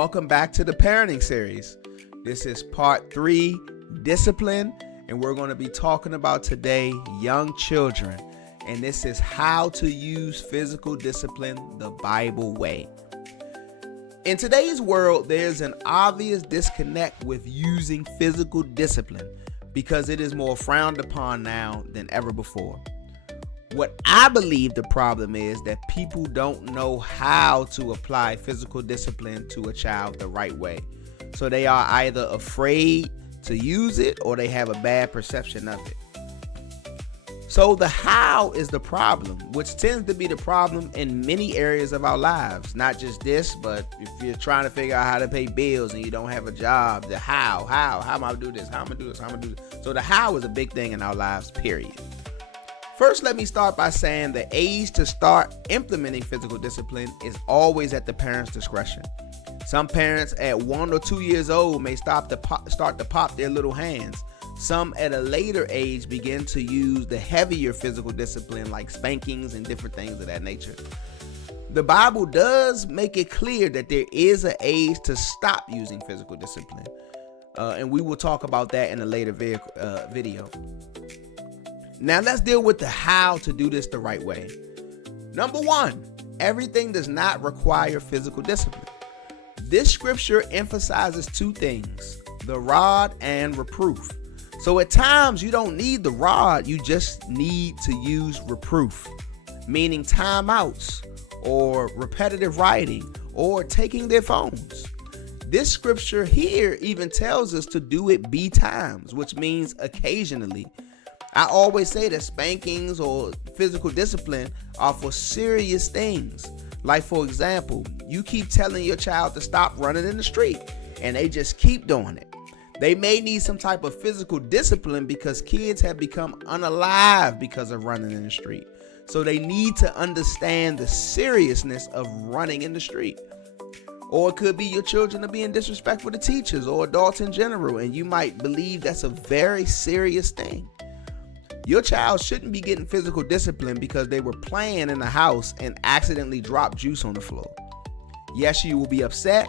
Welcome back to the parenting series. This is part 3, discipline, and we're going to be talking about today young children. And this is how to use physical discipline the Bible way. In today's world, there's an obvious disconnect with using physical discipline because it is more frowned upon now than ever before. What I believe the problem is that people don't know how to apply physical discipline to a child the right way. So they are either afraid to use it or they have a bad perception of it. So the how is the problem, which tends to be the problem in many areas of our lives. Not just this, but if you're trying to figure out how to pay bills and you don't have a job, the how am I gonna do this? How am I gonna do this? How am I gonna do this? So the how is a big thing in our lives, period. First, let me start by saying the age to start implementing physical discipline is always at the parent's discretion. Some parents at 1 or 2 years old may start to pop their little hands. Some at a later age begin to use the heavier physical discipline like spankings and different things of that nature. The Bible does make it clear that there is an age to stop using physical discipline. And we will talk about that in a later video. Now let's deal with the how to do this the right way. Number 1, everything does not require physical discipline. This scripture emphasizes 2 things, the rod and reproof. So at times you don't need the rod, you just need to use reproof, meaning timeouts or repetitive writing or taking their phones. This scripture here even tells us to do it B times, which means occasionally. I always say that spankings or physical discipline are for serious things. Like, for example, you keep telling your child to stop running in the street and they just keep doing it. They may need some type of physical discipline because kids have become unalive because of running in the street. So they need to understand the seriousness of running in the street. Or it could be your children are being disrespectful to teachers or adults in general, and you might believe that's a very serious thing. Your child shouldn't be getting physical discipline because they were playing in the house and accidentally dropped juice on the floor. Yes, you will be upset.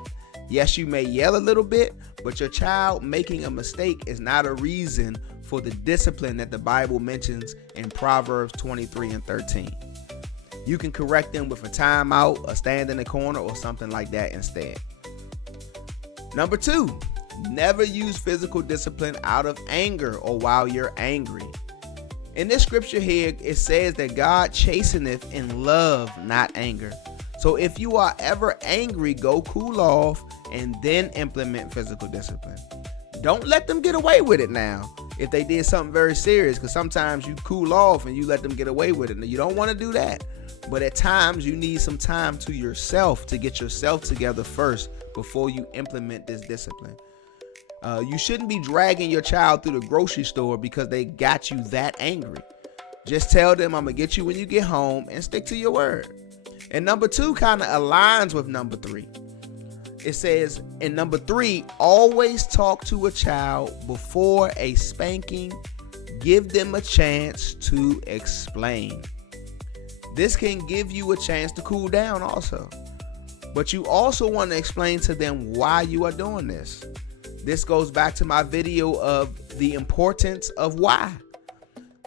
Yes, you may yell a little bit, but your child making a mistake is not a reason for the discipline that the Bible mentions in Proverbs 23 and 13. You can correct them with a timeout, a stand in the corner, or something like that instead. Number 2, never use physical discipline out of anger or while you're angry. In this scripture here, it says that God chasteneth in love, not anger. So if you are ever angry, go cool off and then implement physical discipline. Don't let them get away with it now if they did something very serious, because sometimes you cool off and you let them get away with it. Now, you don't want to do that. But at times you need some time to yourself to get yourself together first before you implement this discipline. You shouldn't be dragging your child through the grocery store because they got you that angry. Just tell them, I'm going to get you when you get home, and stick to your word. And number 2 kind of aligns with number 3. It says in number 3, always talk to a child before a spanking. Give them a chance to explain. This can give you a chance to cool down also. But you also want to explain to them why you are doing this. This goes back to my video of the importance of why.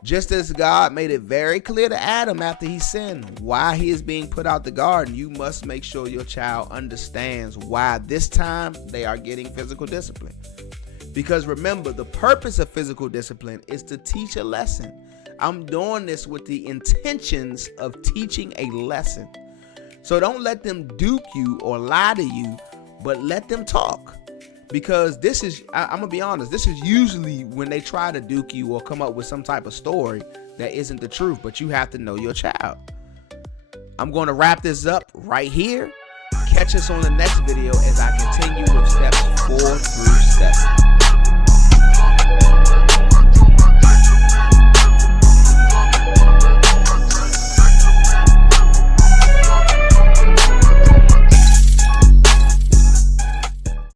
Just as God made it very clear to Adam after he sinned why he is being put out the garden, you must make sure your child understands why this time they are getting physical discipline. Because remember, the purpose of physical discipline is to teach a lesson. I'm doing this with the intentions of teaching a lesson. So don't let them duke you or lie to you, but let them talk. Because this is, I'm going to be honest, this is usually when they try to duke you or come up with some type of story that isn't the truth, but you have to know your child. I'm going to wrap this up right here. Catch us on the next video as I continue with steps 4 through